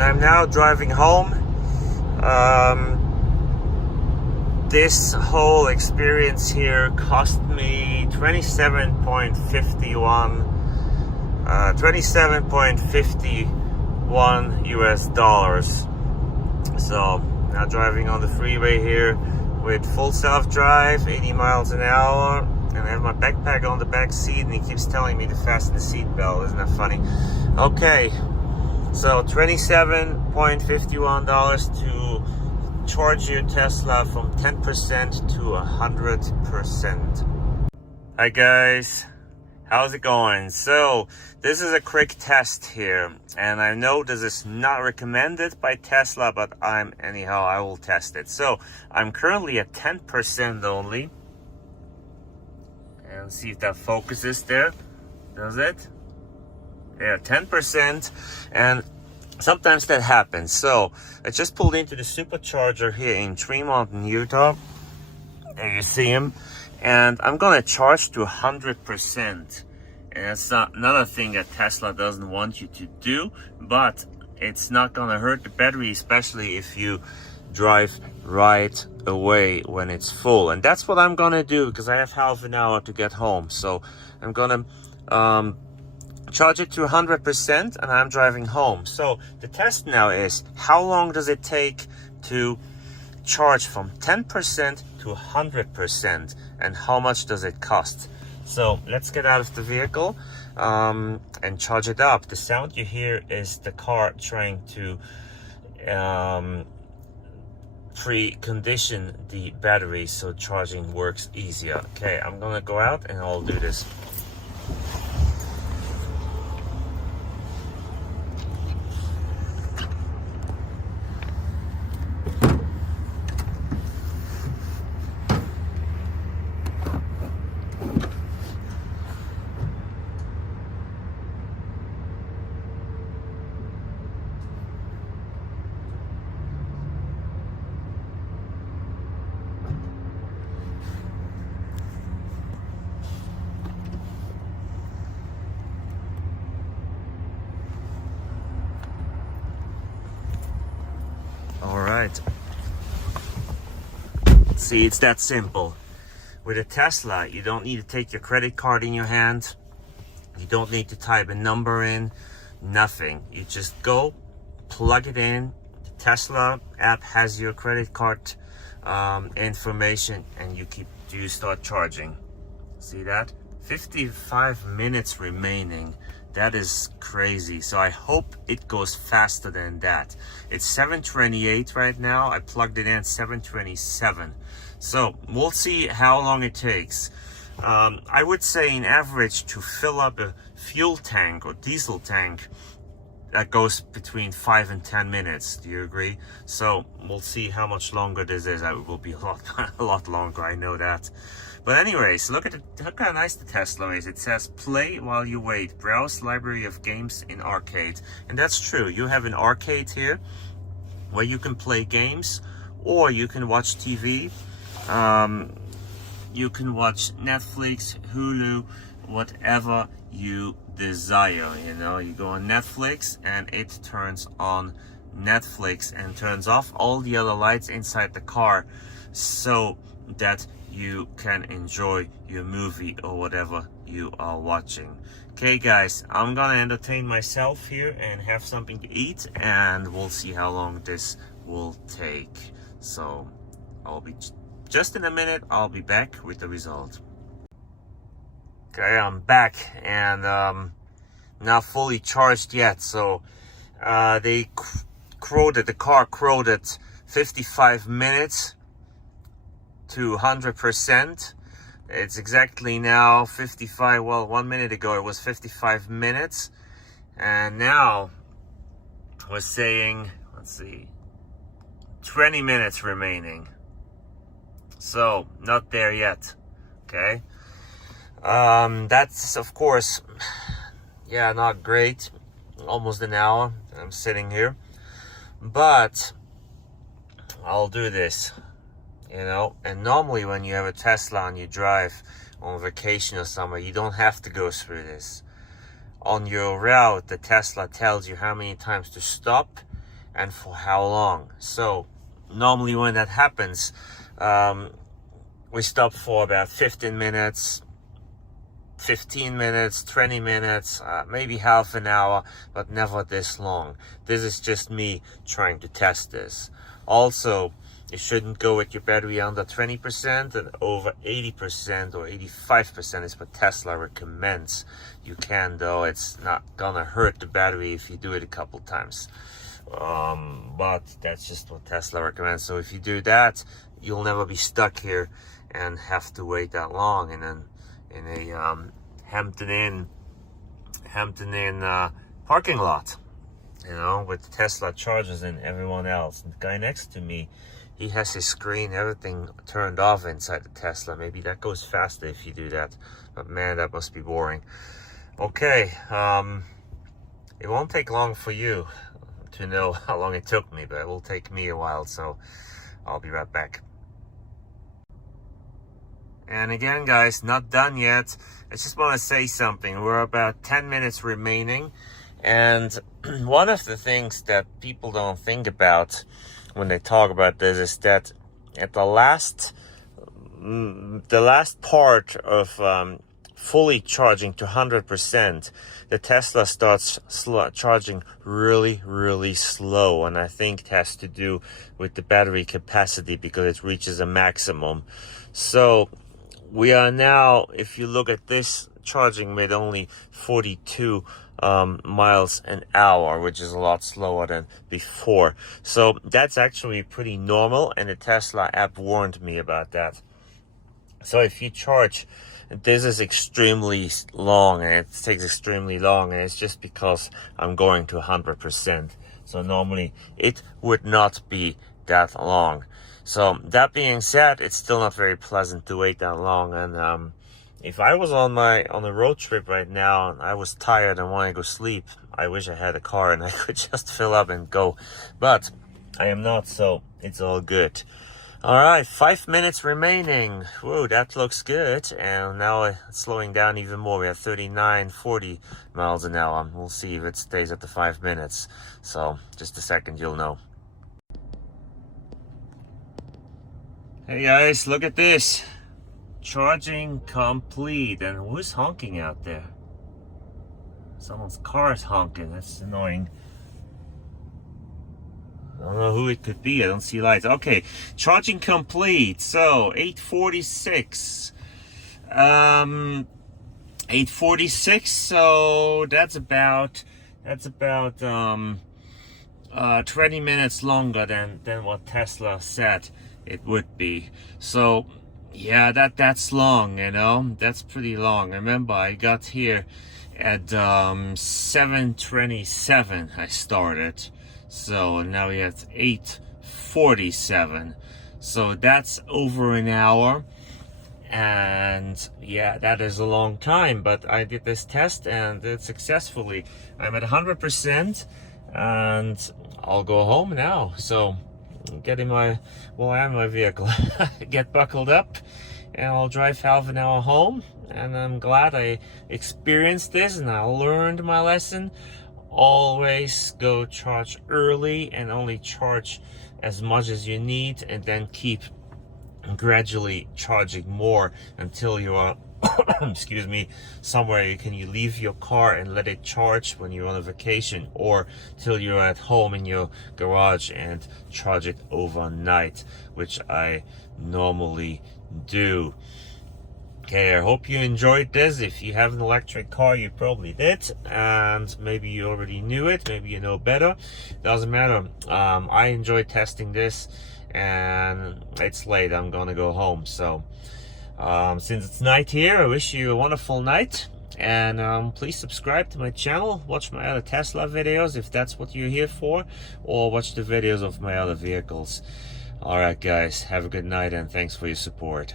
and I'm now driving home. This whole experience here cost me $27.51 US. So now driving on the freeway here with full self-drive, 80 miles an hour, and I have my backpack on the back seat, and he keeps telling me to fasten the seat belt. Isn't that funny? Okay, so $27.51 to charge your Tesla from 10% to 100%. Hi guys, how's it going? So this is a quick test here, and I know this is not recommended by Tesla, but I will test it. So I'm currently at 10% only, and see if that focuses there. Does it? Yeah, 10%, and sometimes that happens. So I just pulled into the Supercharger here in Tremont, Utah. There you see him, and I'm gonna charge to 100%. And it's not another thing that Tesla doesn't want you to do, but it's not gonna hurt the battery, especially if you drive right away when it's full. And that's what I'm gonna do, because I have half an hour to get home. So I'm gonna charge it to 100%, and I'm driving home. So the test now is, how long does it take to charge from 10% to 100%, and how much does it cost? So let's get out of the vehicle and charge it up. The sound you hear is the car trying to precondition the battery so charging works easier. Okay, I'm gonna go out and I'll do this. All right. See, it's that simple. With a Tesla, you don't need to take your credit card in your hand. You don't need to type a number in, nothing. You just go, plug it in. The Tesla app has your credit card information, and you start charging. See that? 55 minutes remaining. That is crazy. So I hope it goes faster than that. It's 7:28 right now. I plugged it in 7:27. So we'll see how long it takes. I would say in average to fill up a fuel tank or diesel tank, that goes between 5 and 10 minutes. Do you agree? So we'll see how much longer this is. It will be a lot longer, I know that. But anyways, look how nice the Tesla is. It says play while you wait, browse library of games in arcade. And that's true. You have an arcade here where you can play games, or you can watch TV. You can watch Netflix, Hulu, whatever you desire. You know, you go on Netflix and it turns on Netflix and turns off all the other lights inside the car, so that you can enjoy your movie or whatever you are watching. Okay guys, I'm gonna entertain myself here and have something to eat, and we'll see how long this will take. So I'll be just in a minute. I'll be back with the result. Okay, I'm back, and not fully charged yet. So the car quoted 55 minutes to 100%. It's exactly now 55. Well, 1 minute ago it was 55 minutes, and now we're saying, let's see, 20 minutes remaining. So not there yet. Okay, that's of course, yeah, not great. Almost an hour I'm sitting here, but I'll do this, you know. And normally when you have a Tesla and you drive on vacation or somewhere, you don't have to go through this. On your route, the Tesla tells you how many times to stop and for how long. So normally when that happens, we stop for about 15 minutes, 20 minutes, maybe half an hour, but never this long. This is just me trying to test this. Also, you shouldn't go with your battery under 20%, and over 80% or 85% is what Tesla recommends. You can, though, it's not gonna hurt the battery if you do it a couple times. But that's just what Tesla recommends. So if you do that, you'll never be stuck here and have to wait that long in a Hampton Inn parking lot, you know, with Tesla chargers and everyone else. And the guy next to me, he has his screen, everything turned off inside the Tesla. Maybe that goes faster if you do that, but man, that must be boring. Okay, it won't take long for you to know how long it took me, but it will take me a while, so I'll be right back. And again, guys, not done yet. I just want to say something. We're about 10 minutes remaining, and one of the things that people don't think about when they talk about this is that at the last part of fully charging to 100%, the Tesla starts charging really slow, and I think it has to do with the battery capacity because it reaches a maximum. So we are now, if you look at this, charging with only 42 miles an hour, which is a lot slower than before. So that's actually pretty normal, and the Tesla app warned me about that. So if you charge, this is extremely long, and it takes extremely long, and it's just because I'm going to 100%. So normally it would not be that long. So that being said, it's still not very pleasant to wait that long. And if I was on a road trip right now and I was tired and wanted to go sleep, I wish I had a car and I could just fill up and go. But I am not, so it's all good. All right, 5 minutes remaining. Whoa, that looks good. And now it's slowing down even more. We have 40 miles an hour. We'll see if it stays at the 5 minutes. So just a second, you'll know. Hey guys, look at this. Charging complete. And who's honking out there? Someone's car is honking. That's annoying. I don't know who it could be. I don't see lights. Okay, charging complete. So 8:46. 8:46. So that's about 20 minutes longer than what Tesla said it would be. So yeah, that's long, you know. That's pretty long. Remember, I got here at 7:27. I started. So now we have 8:47. So that's over an hour. And yeah, that is a long time, but I did this test and did successfully. I'm at 100% and I'll go home now. So get in my, well, I am in my vehicle. Get buckled up and I'll drive half an hour home. And I'm glad I experienced this and I learned my lesson. Always go charge early and only charge as much as you need, and then keep gradually charging more until you are excuse me, somewhere you leave your car and let it charge when you're on a vacation, or till you're at home in your garage and charge it overnight, which I normally do. Okay, I hope you enjoyed this. If you have an electric car, you probably did, and maybe you already knew it, maybe you know better. Doesn't matter. I enjoyed testing this, and it's late. I'm gonna go home. So since it's night here, I wish you a wonderful night, and please subscribe to my channel. Watch my other Tesla videos if that's what you're here for, or watch the videos of my other vehicles. All right, guys, have a good night, and thanks for your support.